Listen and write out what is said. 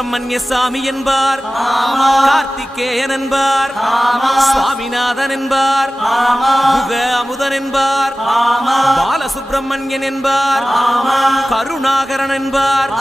சுப்பிரமணிய சாமி என்பார், கார்த்திகேயன் என்பார், சுவாமிநாதன் என்பார், குக அமுதன் என்பார், பாலசுப்பிரமணியன் என்பார், கருணாகரன் என்பார்.